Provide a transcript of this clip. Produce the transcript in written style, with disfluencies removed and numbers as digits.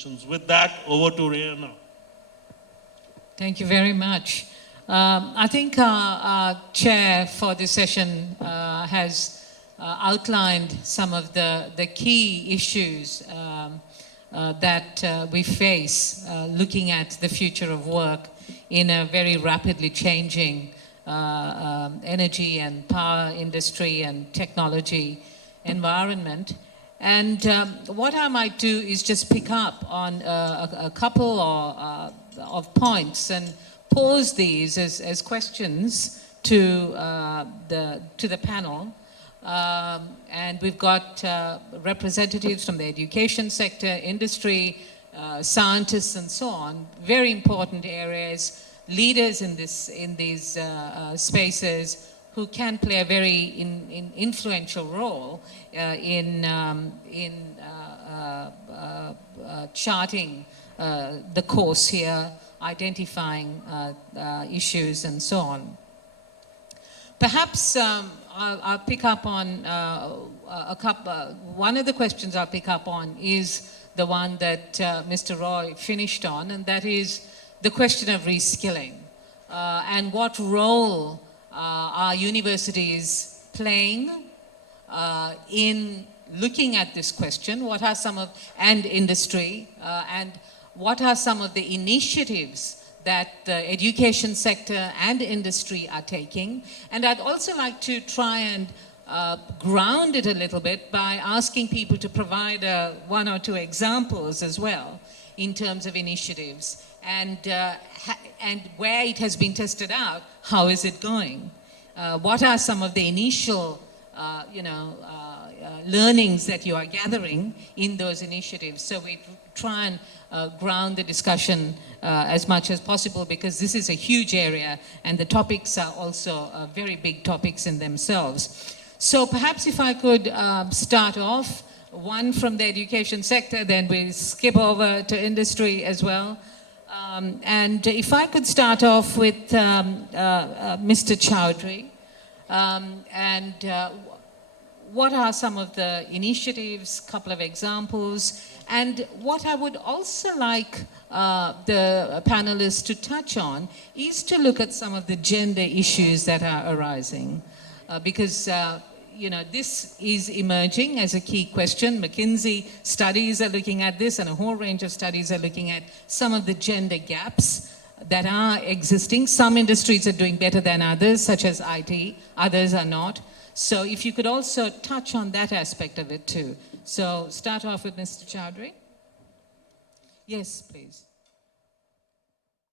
solutions. With that, over to Reihana. Thank you very much. I think our chair for this session has outlined some of the key issues that we face looking at the future of work in a very rapidly changing energy and power industry and technology environment. And what I might do is just pick up on a couple of points and pose these as questions to the panel. And we've got representatives from the education sector, industry, scientists, and so on. Very important areas, leaders in these spaces who can play a very influential role in charting the course here, identifying issues, and so on. Perhaps I'll pick up on one of the questions I'll pick up on is the one that Mr. Roy finished on, and that is the question of reskilling and what role are universities playing in looking at this question. What are some of, and industry, and what are some of the initiatives that the education sector and industry are taking? And I'd also like to try and ground it a little bit by asking people to provide one or two examples as well in terms of initiatives and where it has been tested out, how is it going? What are some of the initial learnings that you are gathering in those initiatives? So we try and ground the discussion as much as possible, because this is a huge area and the topics are also very big topics in themselves. So perhaps if I could start off, one from the education sector, then we'll skip over to industry as well. And if I could start off with Mr. Chowdhury, what are some of the initiatives, couple of examples, and what I would also like the panelists to touch on is to look at some of the gender issues that are arising, because this is emerging as a key question. McKinsey studies are looking at this, and a whole range of studies are looking at some of the gender gaps that are existing. Some industries are doing better than others, such as IT, others are not. So if you could also touch on that aspect of it too. So start off with Mr. Chowdhury. Yes, please.